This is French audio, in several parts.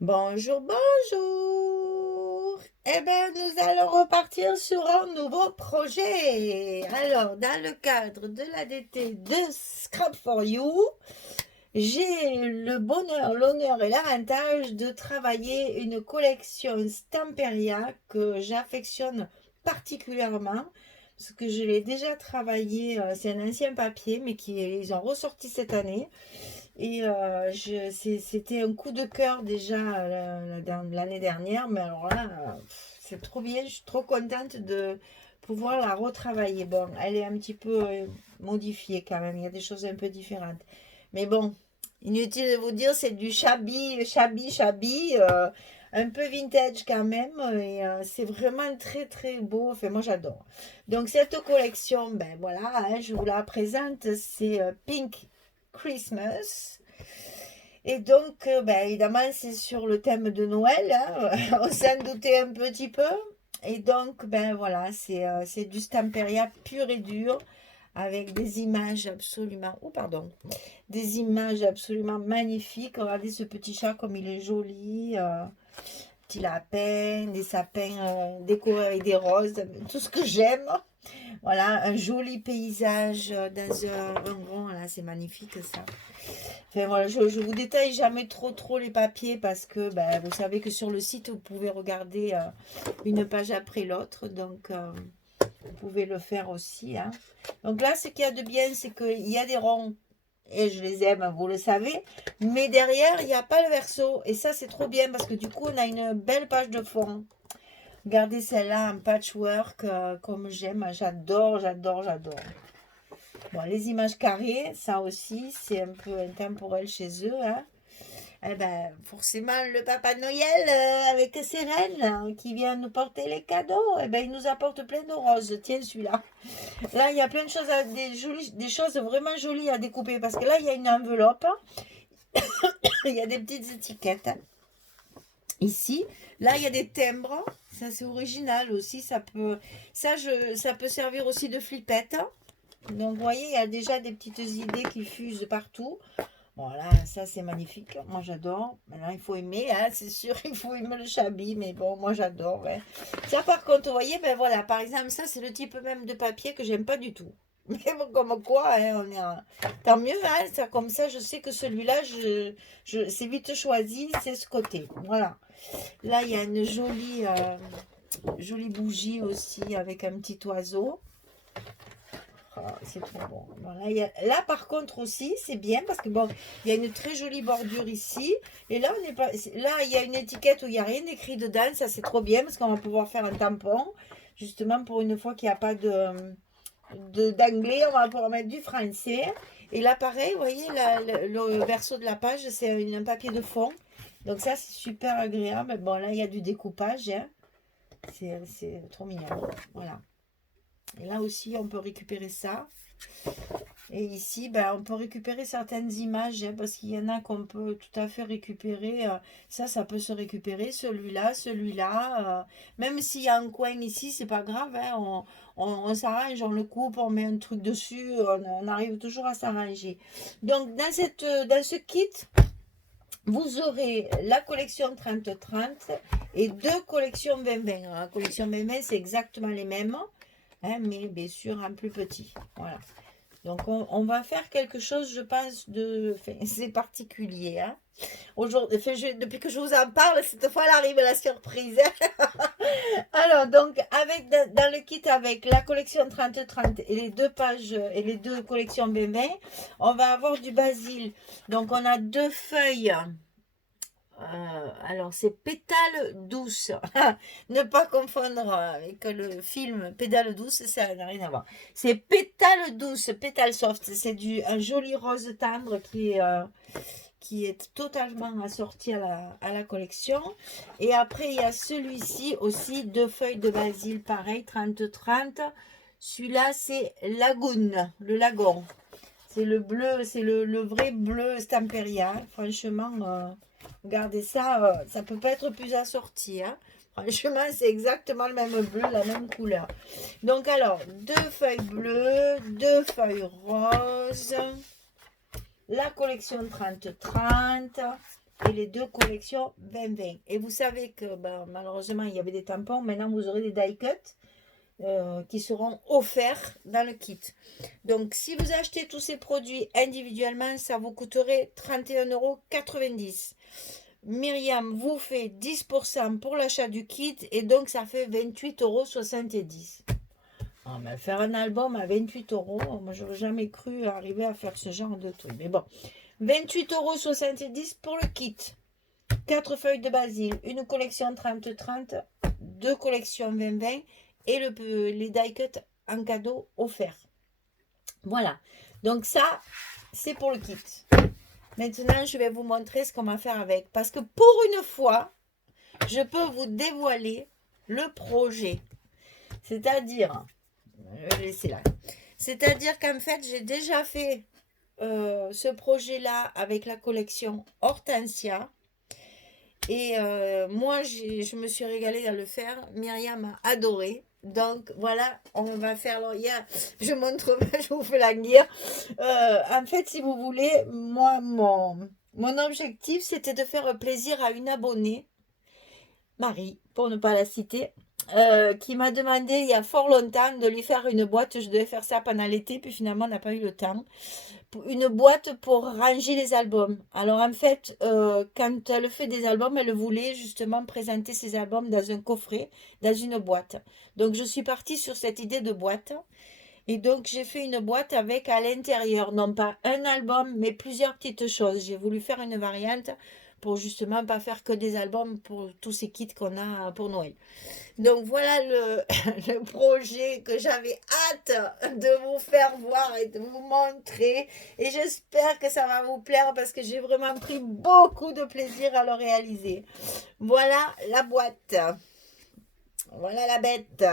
Bonjour, bonjour. Eh bien, nous allons repartir sur un nouveau projet. Alors, dans le cadre de l'ADT de Scrap for You, j'ai le bonheur, l'honneur et l'avantage de travailler une collection Stamperia que j'affectionne particulièrement parce que je l'ai déjà travaillé, c'est un ancien papier, mais ils ont ressorti cette année. Et c'était un coup de cœur déjà l'année dernière, mais alors là, c'est trop bien, je suis trop contente de pouvoir la retravailler. Bon, elle est un petit peu modifiée quand même, il y a des choses un peu différentes. Mais bon, inutile de vous dire, c'est du shabby, un peu vintage quand même, et c'est vraiment très très beau, enfin moi j'adore. Donc cette collection, ben voilà, hein, je vous la présente, c'est Pink Christmas. Et donc, ben, évidemment, c'est sur le thème de Noël, hein, on s'en doutait un petit peu. Et donc, ben voilà, c'est du Stamperia pur et dur, avec des images absolument, oh pardon, des images absolument magnifiques. Regardez ce petit chat comme il est joli, petit lapin, des sapins décorés avec des roses, tout ce que j'aime. Voilà, un joli paysage dans un rond, là, c'est magnifique ça. Enfin, voilà, je vous détaille jamais trop les papiers parce que ben, vous savez que sur le site, vous pouvez regarder une page après l'autre. Donc, vous pouvez le faire aussi, hein. Donc là, ce qu'il y a de bien, c'est qu'il y a des ronds et je les aime, vous le savez. Mais derrière, il n'y a pas le verso. Et ça, c'est trop bien parce que du coup, on a une belle page de fond. Regardez celle-là en patchwork comme j'aime. J'adore. Bon, les images carrées, ça aussi, c'est un peu intemporel chez eux, hein. Eh ben, forcément, le Papa Noël avec ses reines qui vient nous porter les cadeaux, eh ben, il nous apporte plein de roses. Tiens, celui-là. Là, il y a plein de choses, des choses vraiment jolies à découper parce que là, il y a une enveloppe, il y a des petites étiquettes. Ici, là, il y a des timbres. Ça, c'est original aussi. Ça peut servir aussi de flippette. Donc, vous voyez, il y a déjà des petites idées qui fusent partout. Voilà, ça c'est magnifique. Moi j'adore. Maintenant il faut aimer, hein, c'est sûr, il faut aimer le chabi, mais bon, moi j'adore. Ouais. Ça par contre, vous voyez, ben voilà, par exemple, ça c'est le type même de papier que j'aime pas du tout. Mais bon, comme quoi, hein, tant mieux, hein, ça, comme ça je sais que celui-là, c'est vite choisi, c'est ce côté. Voilà. Là il y a une jolie bougie aussi avec un petit oiseau. Ah, c'est trop bon. Bon, là, par contre aussi, c'est bien parce que bon, il y a une très jolie bordure ici. Et là, on est pas, là, il y a une étiquette où il n'y a rien écrit dedans. Ça, c'est trop bien parce qu'on va pouvoir faire un tampon. Justement, pour une fois qu'il n'y a pas d'anglais, on va pouvoir mettre du français. Et là, pareil, vous voyez, le verso de la page, c'est un papier de fond. Donc ça, c'est super agréable. Bon, là, il y a du découpage, hein. C'est trop mignon. Voilà. Et là aussi, on peut récupérer ça. Et ici, ben, on peut récupérer certaines images, hein, parce qu'il y en a qu'on peut tout à fait récupérer. Ça peut se récupérer. Celui-là. Même s'il y a un coin ici, c'est pas grave, hein, on s'arrange, on le coupe, on met un truc dessus. On arrive toujours à s'arranger. Donc, dans ce kit, vous aurez la collection 30-30 et deux collections 20-20. La collection 20-20, c'est exactement les mêmes, hein, mais bien sûr en plus petit. Voilà. Donc on va faire quelque chose, je pense, c'est particulier. Hein. Aujourd'hui, depuis que je vous en parle, cette fois, elle arrive la surprise. Alors, donc, dans le kit avec la collection 30-30 et les deux pages et les deux collections bébé, on va avoir du basil. Donc, on a deux feuilles. Alors, c'est pétale douce. Ne pas confondre avec le film Pédale douce, ça n'a rien à voir. C'est pétale douce, pétale soft. C'est un joli rose tendre qui est totalement assorti à la collection. Et après, il y a celui-ci aussi, deux feuilles de basil, pareil, 30-30. Celui-là, c'est Lagoon, le lagon. C'est le bleu, c'est le vrai bleu Stamperia. Franchement, regardez ça, ça peut pas être plus assorti. Hein. Franchement, c'est exactement le même bleu, la même couleur. Donc alors, deux feuilles bleues, deux feuilles roses, la collection 30-30. et les 2 collections 2020. Et vous savez que ben, malheureusement, il y avait des tampons. Maintenant, vous aurez des die cut qui seront offerts dans le kit. Donc, si vous achetez tous ces produits individuellement, ça vous coûterait 31,90 €. Myriam vous fait 10% pour l'achat du kit et donc ça fait 28,70 €. Ah, mais faire un album à 28 €, moi j'aurais jamais cru arriver à faire ce genre de truc. Mais bon, 28,70 € pour le kit. 4 feuilles de basil, une collection 30-30, 2 collections 20-20 et les die cut en cadeau offert. Voilà, donc ça c'est pour le kit. Maintenant je vais vous montrer ce qu'on va faire avec, parce que pour une fois je peux vous dévoiler le projet, c'est-à-dire je vais laisser là, c'est-à-dire qu'en fait j'ai déjà fait ce projet là avec la collection Hortensia. Et moi, je me suis régalée à le faire. Myriam a adoré. Donc voilà, on va faire. Alors, je montre, je vous fais la guire. En fait, si vous voulez, moi, mon objectif, c'était de faire plaisir à une abonnée, Marie, pour ne pas la citer, qui m'a demandé il y a fort longtemps de lui faire une boîte. Je devais faire ça pendant l'été, puis finalement, on n'a pas eu le temps. Une boîte pour ranger les albums. Alors en fait, quand elle fait des albums, elle voulait justement présenter ses albums dans un coffret, dans une boîte. Donc je suis partie sur cette idée de boîte. Et donc j'ai fait une boîte avec à l'intérieur, non pas un album, mais plusieurs petites choses. J'ai voulu faire une variante pour justement pas faire que des albums pour tous ces kits qu'on a pour Noël. Donc voilà le projet que j'avais hâte de vous faire voir et de vous montrer. Et j'espère que ça va vous plaire parce que j'ai vraiment pris beaucoup de plaisir à le réaliser. Voilà la boîte. Voilà la bête.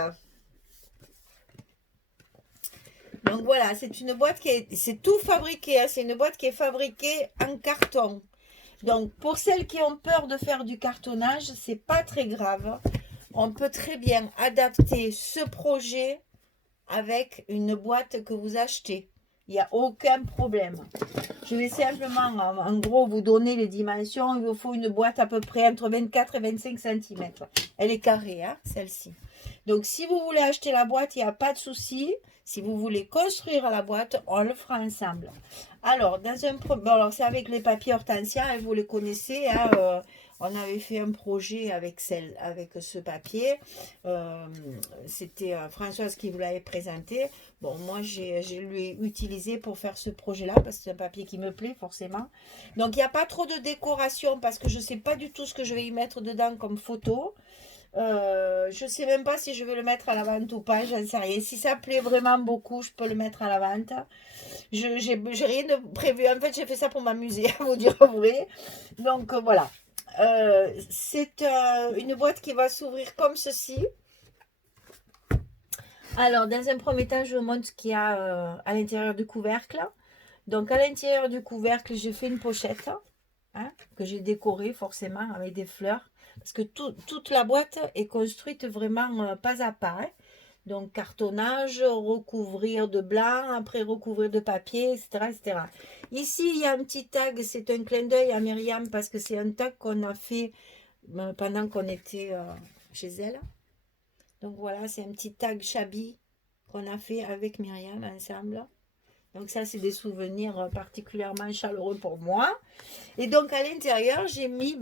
Donc voilà, c'est une boîte c'est tout fabriqué. Hein, c'est une boîte qui est fabriquée en carton. Donc pour celles qui ont peur de faire du cartonnage, c'est pas très grave. On peut très bien adapter ce projet avec une boîte que vous achetez. Il n'y a aucun problème. Je vais simplement, en gros, vous donner les dimensions. Il vous faut une boîte à peu près entre 24 et 25 cm. Elle est carrée, hein, celle-ci. Donc, si vous voulez acheter la boîte, il n'y a pas de souci. Si vous voulez construire la boîte, on le fera ensemble. Alors, alors c'est avec les papiers Hortensia, vous les connaissez, hein, on avait fait un projet avec ce papier. C'était Françoise qui vous l'avait présenté. Bon, moi, je l'ai utilisé pour faire ce projet-là parce que c'est un papier qui me plaît forcément. Donc, il n'y a pas trop de décoration parce que je ne sais pas du tout ce que je vais y mettre dedans comme photo. Je ne sais même pas si je vais le mettre à la vente ou pas, j'en sais rien. Si ça plaît vraiment beaucoup, je peux le mettre à la vente. J'ai rien de prévu. En fait, j'ai fait ça pour m'amuser, à vous dire vrai. Donc, voilà. C'est une boîte qui va s'ouvrir comme ceci. Alors, dans un premier temps, je vous montre ce qu'il y a à l'intérieur du couvercle. Donc, à l'intérieur du couvercle, j'ai fait une pochette hein, que j'ai décorée forcément avec des fleurs. Parce que toute la boîte est construite vraiment pas à pas. Hein. Donc, cartonnage, recouvrir de blanc, après recouvrir de papier, etc., etc. Ici, il y a un petit tag, c'est un clin d'œil à Myriam parce que c'est un tag qu'on a fait pendant qu'on était chez elle. Donc, voilà, c'est un petit tag Chabi qu'on a fait avec Myriam ensemble. Donc, ça, c'est des souvenirs particulièrement chaleureux pour moi. Et donc, à l'intérieur, j'ai mis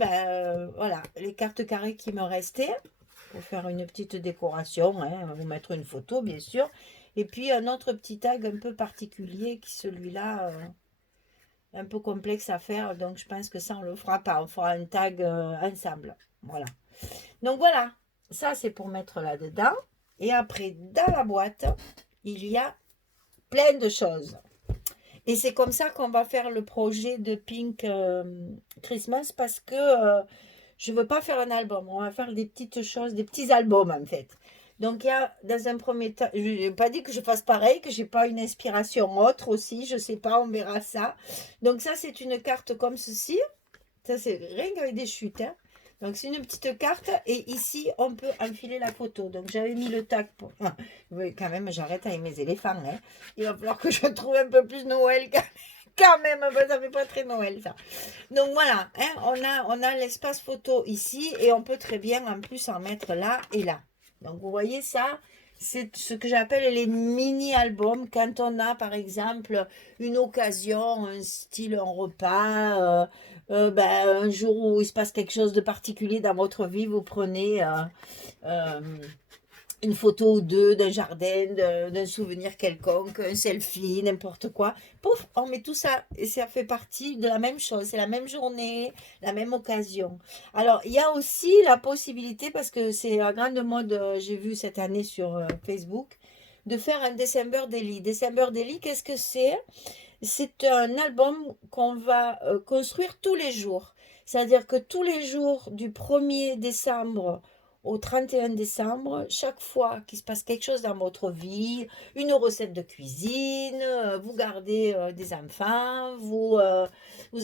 voilà, les cartes carrées qui me restaient. Pour faire une petite décoration, hein, vous mettre une photo bien sûr. Et puis un autre petit tag un peu particulier qui celui-là un peu complexe à faire. Donc je pense que ça on le fera pas. On fera un tag ensemble. Voilà. Donc voilà, ça c'est pour mettre là-dedans. Et après dans la boîte, il y a plein de choses. Et c'est comme ça qu'on va faire le projet de Pink Christmas parce que je ne veux pas faire un album. On va faire des petites choses, des petits albums en fait. Donc il y a dans un premier temps, je n'ai pas dit que je fasse pareil, que je n'ai pas une inspiration autre aussi. Je ne sais pas, on verra ça. Donc ça c'est une carte comme ceci. Ça c'est rien qu'avec des chutes. Hein. Donc c'est une petite carte et ici on peut enfiler la photo. Donc j'avais mis le tag pour... Oui, quand même j'arrête avec mes éléphants. Hein. Il va falloir que je trouve un peu plus Noël quand même, ça fait pas très Noël ça. Donc voilà, hein, on a l'espace photo ici et on peut très bien en plus en mettre là et là. Donc vous voyez ça, c'est ce que j'appelle les mini-albums. Quand on a par exemple une occasion, un style, un repas, ben, un jour où il se passe quelque chose de particulier dans votre vie, vous prenez euh, une photo ou deux d'un jardin, d'un souvenir quelconque, un selfie, n'importe quoi. Pouf, on met tout ça et ça fait partie de la même chose. C'est la même journée, la même occasion. Alors, il y a aussi la possibilité, parce que c'est à grande mode, j'ai vu cette année sur Facebook, de faire un December Daily. December Daily, qu'est-ce que c'est? C'est un album qu'on va construire tous les jours. C'est-à-dire que tous les jours du 1er décembre au 31 décembre, chaque fois qu'il se passe quelque chose dans votre vie, une recette de cuisine, vous gardez des enfants, vous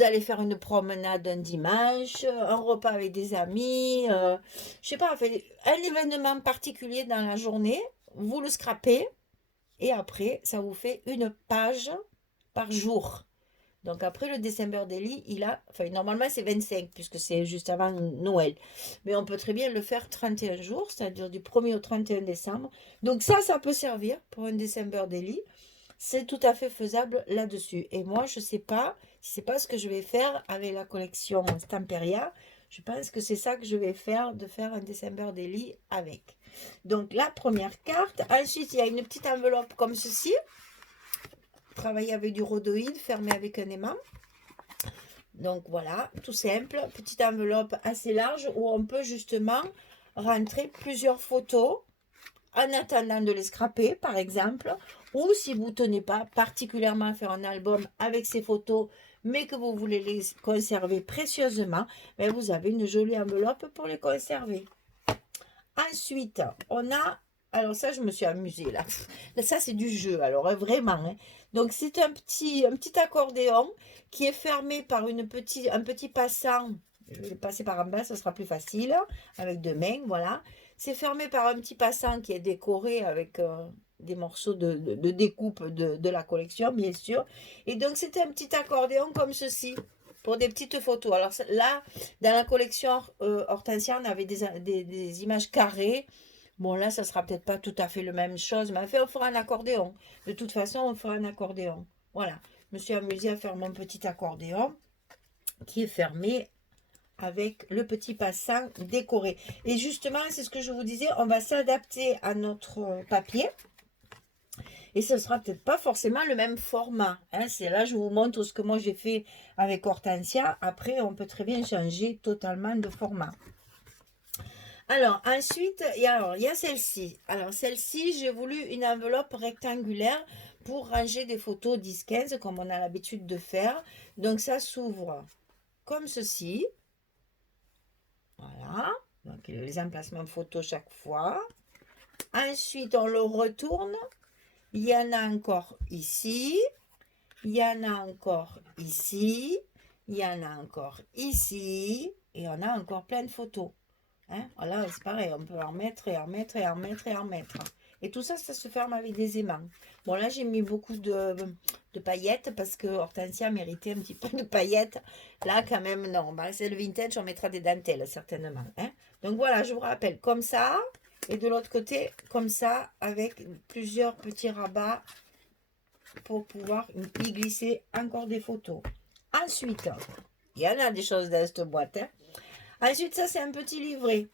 allez faire une promenade un dimanche, un repas avec des amis, je sais pas, un événement particulier dans la journée, vous le scrapez et après, ça vous fait une page par jour. Donc après le December Daily, enfin normalement c'est 25 puisque c'est juste avant Noël. Mais on peut très bien le faire 31 jours, c'est-à-dire du 1er au 31 décembre. Donc ça peut servir pour un December Daily. C'est tout à fait faisable là-dessus. Et moi, je sais pas, si c'est pas ce que je vais faire avec la collection Stamperia. Je pense que c'est ça que je vais faire, de faire un December Daily avec. Donc la première carte. Ensuite, il y a une petite enveloppe comme ceci. Travailler avec du rhodoïde, fermé avec un aimant. Donc voilà, tout simple. Petite enveloppe assez large où on peut justement rentrer plusieurs photos en attendant de les scraper, par exemple. Ou si vous ne tenez pas particulièrement à faire un album avec ces photos, mais que vous voulez les conserver précieusement, ben vous avez une jolie enveloppe pour les conserver. Ensuite, on a... Alors ça, je me suis amusée là. Ça, c'est du jeu, alors vraiment. Hein. Donc, c'est un petit accordéon qui est fermé par un petit passant. Je vais le passer par en bas, ce sera plus facile. Avec deux mains, voilà. C'est fermé par un petit passant qui est décoré avec des morceaux de découpe de la collection, bien sûr. Et donc, c'est un petit accordéon comme ceci pour des petites photos. Alors là, dans la collection Hortensia, on avait des images carrées. Bon, là, ça sera peut-être pas tout à fait la même chose, mais on fera un accordéon. De toute façon, on fera un accordéon. Voilà. Je me suis amusée à faire mon petit accordéon qui est fermé avec le petit passant décoré. Et justement, c'est ce que je vous disais, on va s'adapter à notre papier. Et ce ne sera peut-être pas forcément le même format. Hein. C'est là, je vous montre ce que moi j'ai fait avec Hortensia. Après, on peut très bien changer totalement de format. Alors, ensuite, il y a celle-ci. Alors, celle-ci, j'ai voulu une enveloppe rectangulaire pour ranger des photos 10-15, comme on a l'habitude de faire. Donc, ça s'ouvre comme ceci. Voilà. Donc, les emplacements photos chaque fois. Ensuite, on le retourne. Il y en a encore ici. Il y en a encore ici. Il y en a encore ici. Et on a encore plein de photos. Hein? Là, c'est pareil, on peut en remettre et en remettre et en remettre et en remettre. Et tout ça, ça se ferme avec des aimants. Bon, là, j'ai mis beaucoup de paillettes parce que Hortensia méritait un petit peu de paillettes. Là, quand même, non. Bah, c'est le vintage, on mettra des dentelles, certainement. Hein? Donc, voilà, je vous rappelle, comme ça. Et de l'autre côté, comme ça, avec plusieurs petits rabats pour pouvoir y glisser encore des photos. Ensuite, il y en a des choses dans cette boîte. Hein? Ensuite, ça, c'est un petit livret.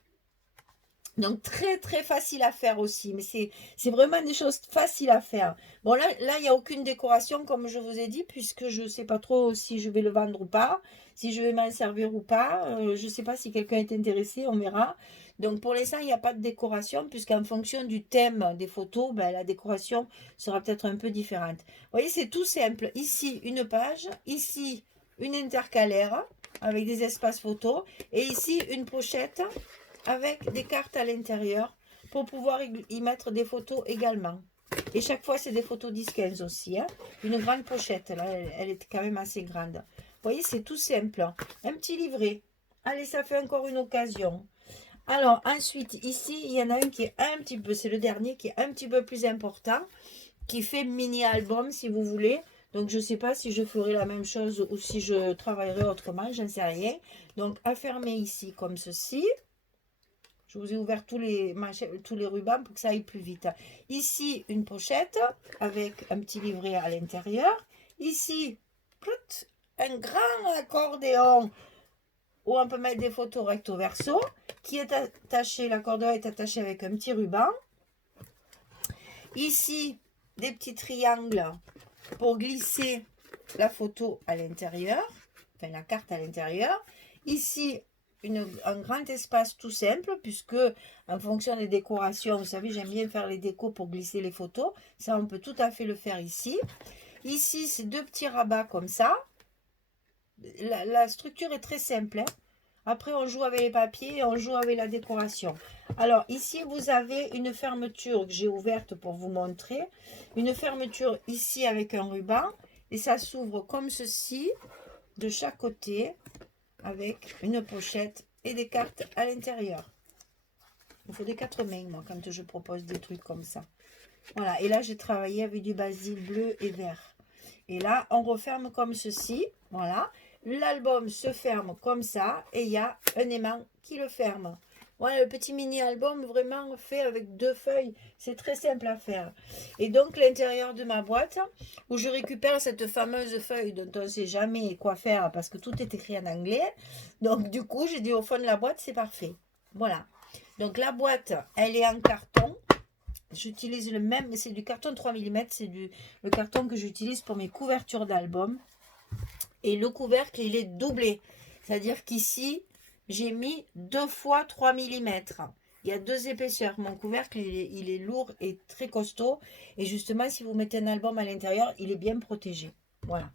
Donc, très, très facile à faire aussi. Mais c'est vraiment des choses faciles à faire. Bon, là, il n'y a aucune décoration, comme je vous ai dit, puisque je ne sais pas trop si je vais le vendre ou pas, si je vais m'en servir ou pas. Je ne sais pas si quelqu'un est intéressé, on verra. Donc, pour l'instant, il n'y a pas de décoration, puisqu'en fonction du thème des photos, ben, la décoration sera peut-être un peu différente. Vous voyez, c'est tout simple. Ici, une page. Ici, une intercalaire avec des espaces photos. Et ici, une pochette avec des cartes à l'intérieur pour pouvoir y mettre des photos également. Et chaque fois, c'est des photos 10-15 aussi. Hein. Une grande pochette, là, elle est quand même assez grande. Vous voyez, c'est tout simple. Un petit livret. Allez, ça fait encore une occasion. Alors, ensuite, ici, il y en a un qui est un petit peu, c'est le dernier qui est un petit peu plus important, qui fait mini-album, si vous voulez. Donc, je ne sais pas si je ferai la même chose ou si je travaillerai autrement, j'en sais rien. Donc, à fermer ici comme ceci. Je vous ai ouvert tous les rubans pour que ça aille plus vite. Ici, une pochette avec un petit livret à l'intérieur. Ici, un grand accordéon où on peut mettre des photos recto verso qui est attaché, l'accordéon est attaché avec un petit ruban. Ici, des petits triangles pour glisser la photo à l'intérieur, enfin la carte à l'intérieur. Ici, un grand espace tout simple, puisque en fonction des décorations, vous savez, j'aime bien faire les décos pour glisser les photos. Ça, on peut tout à fait le faire ici. Ici, c'est deux petits rabats comme ça. La structure est très simple. Hein. Après, on joue avec les papiers et on joue avec la décoration. Alors, ici, vous avez une fermeture que j'ai ouverte pour vous montrer. Une fermeture ici avec un ruban. Et ça s'ouvre comme ceci, de chaque côté, avec une pochette et des cartes à l'intérieur. Il faut des 4 mains, moi, quand je propose des trucs comme ça. Voilà, et là, j'ai travaillé avec du basil bleu et vert. Et là, on referme comme ceci, voilà. L'album se ferme comme ça, et il y a un aimant qui le ferme. Voilà, le petit mini-album vraiment fait avec 2 feuilles. C'est très simple à faire. Et donc, l'intérieur de ma boîte, où je récupère cette fameuse feuille dont on ne sait jamais quoi faire, parce que tout est écrit en anglais. Donc, du coup, j'ai dit au fond de la boîte, c'est parfait. Voilà. Donc, la boîte, elle est en carton. J'utilise le même, mais c'est du carton 3 mm, c'est le carton que j'utilise pour mes couvertures d'albums. Et le couvercle, il est doublé. C'est-à-dire qu'ici, j'ai mis 2 fois 3 mm. Il y a 2 épaisseurs. Mon couvercle, il est lourd et très costaud. Et justement, si vous mettez un album à l'intérieur, il est bien protégé. Voilà.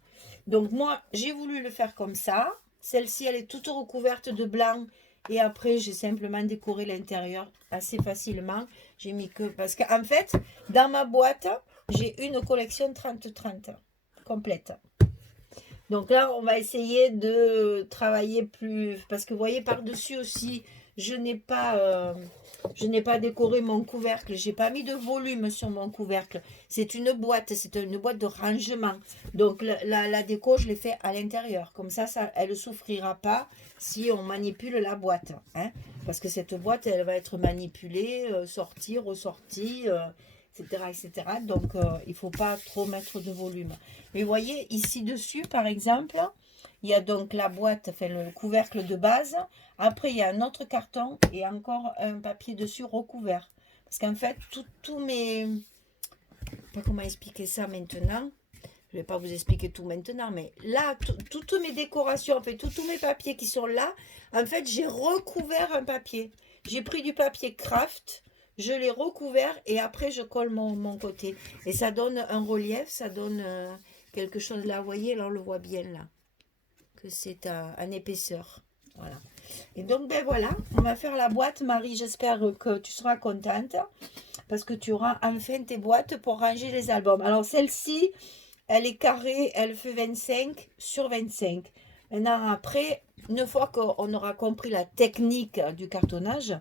Donc moi, j'ai voulu le faire comme ça. Celle-ci, elle est toute recouverte de blanc. Et après, j'ai simplement décoré l'intérieur assez facilement. J'ai mis que... Parce qu'en fait, dans ma boîte, j'ai une collection 30-30 complète. Donc là, on va essayer de travailler plus... Parce que vous voyez, par-dessus aussi, je n'ai pas décoré mon couvercle. Je n'ai pas mis de volume sur mon couvercle. C'est une boîte de rangement. Donc la déco, je l'ai fait à l'intérieur. Comme ça, elle ne souffrira pas si on manipule la boîte. Hein, parce que cette boîte, elle va être manipulée, sortie, ressortie, etc., etc. Donc, il ne faut pas trop mettre de volume. Mais vous voyez, ici dessus, par exemple, il y a donc la boîte, enfin le couvercle de base. Après, il y a un autre carton et encore un papier dessus recouvert. Parce qu'en fait, tous mes... Je ne sais pas comment expliquer ça maintenant. Je ne vais pas vous expliquer tout maintenant, mais là, toutes mes décorations, en fait, tous mes papiers qui sont là, en fait, j'ai recouvert un papier. J'ai pris du papier craft, je l'ai recouvert et après, je colle mon côté. Et ça donne un relief, ça donne quelque chose là. Vous voyez, là, on le voit bien là, que c'est en épaisseur. Voilà. Et donc, ben voilà, on va faire la boîte. Marie, j'espère que tu seras contente parce que tu auras enfin tes boîtes pour ranger les albums. Alors, celle-ci... Elle est carrée, elle fait 25 sur 25. Maintenant, après, une fois qu'on aura compris la technique du cartonnage,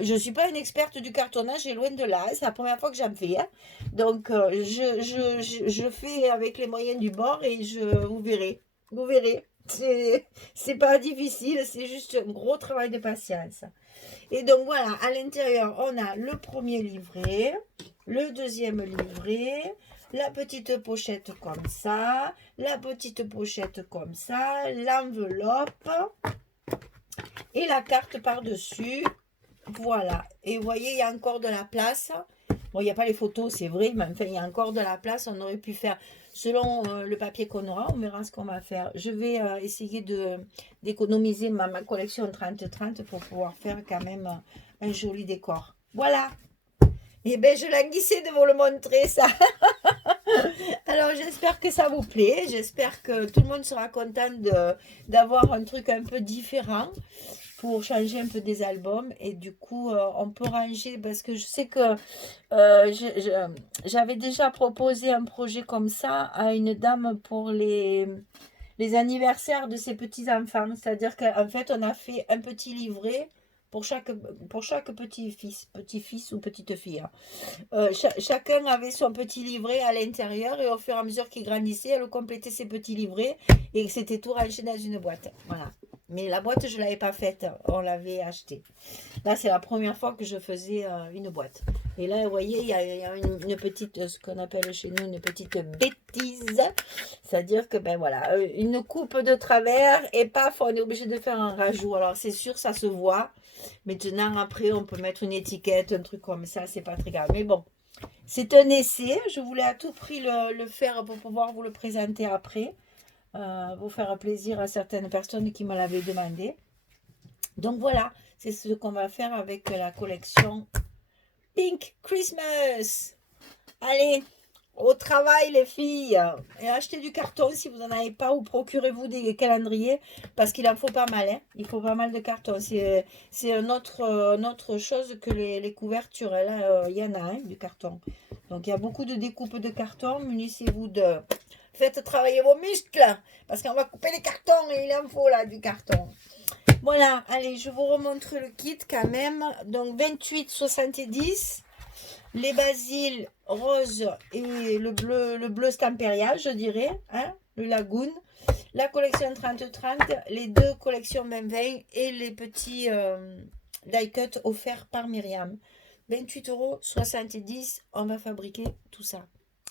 je ne suis pas une experte du cartonnage, et loin de là, c'est la première fois que j'en fais. Hein. Donc, je fais avec les moyens du bord et vous verrez. Vous verrez. C'est pas difficile, c'est juste un gros travail de patience. Et donc, voilà, à l'intérieur, on a le premier livret, le deuxième livret, la petite pochette comme ça, la petite pochette comme ça, l'enveloppe et la carte par-dessus. Voilà. Et vous voyez, il y a encore de la place. Bon, il n'y a pas les photos, c'est vrai, mais enfin, il y a encore de la place. On aurait pu faire, selon le papier qu'on aura, on verra ce qu'on va faire. Je vais essayer d'économiser ma collection 30-30 pour pouvoir faire quand même un joli décor. Voilà. Et bien, je languissais de vous le montrer, ça. Alors, j'espère que ça vous plaît. J'espère que tout le monde sera content d'avoir un truc un peu différent pour changer un peu des albums. Et du coup, on peut ranger parce que je sais que j'avais déjà proposé un projet comme ça à une dame pour les anniversaires de ses petits-enfants. C'est-à-dire qu'en fait, on a fait un petit livret pour chaque petit-fils ou petite-fille, hein. Chacun avait son petit livret à l'intérieur et au fur et à mesure qu'il grandissait, elle complétait ses petits livrets et c'était tout rangé dans une boîte. Voilà. Mais la boîte, je ne l'avais pas faite, on l'avait achetée. Là, c'est la première fois que je faisais une boîte. Et là, vous voyez, il y a une petite, ce qu'on appelle chez nous, une petite bêtise. C'est-à-dire que, ben voilà, une coupe de travers et paf, on est obligé de faire un rajout. Alors, c'est sûr, ça se voit. Maintenant, après, on peut mettre une étiquette, un truc comme ça, c'est pas très grave. Mais bon, c'est un essai. Je voulais à tout prix le faire pour pouvoir vous le présenter après. Vous faire plaisir à certaines personnes qui me l'avaient demandé. Donc voilà, c'est ce qu'on va faire avec la collection Pink Christmas. Allez, au travail les filles. Et achetez du carton si vous n'en avez pas ou procurez-vous des calendriers parce qu'il en faut pas mal. Hein. Il faut pas mal de carton. C'est une autre chose que les couvertures. Et là, il y en a du carton. Donc il y a beaucoup de découpes de carton. Munissez-vous de... Faites travailler vos muscles parce qu'on va couper les cartons et il en faut là du carton. Voilà, allez, je vous remontre le kit quand même. Donc 28,70. Les basiles rose et le bleu Stamperia, je dirais, hein, le Lagoon. La collection 30-30, les deux collections 20-20 et les petits die cut offerts par Myriam. 28,70 €, on va fabriquer tout ça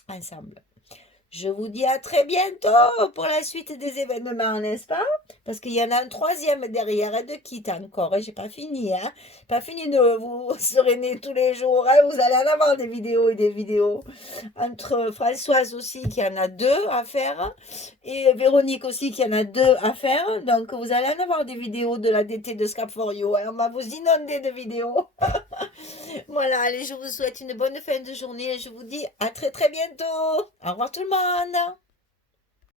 ensemble. Je vous dis à très bientôt pour la suite des événements, n'est-ce pas? Parce qu'il y en a un troisième derrière de kit encore. J'ai pas fini, hein? Pas fini de vous sereiner tous les jours. Hein? Vous allez en avoir des vidéos et des vidéos. Entre Françoise aussi qui en a 2 à faire. Et Véronique aussi qui en a 2 à faire. Donc vous allez en avoir des vidéos de la DT de Scrap for You. Hein? On va vous inonder de vidéos. Voilà, allez, je vous souhaite une bonne fin de journée et je vous dis à très très bientôt. Au revoir tout le monde.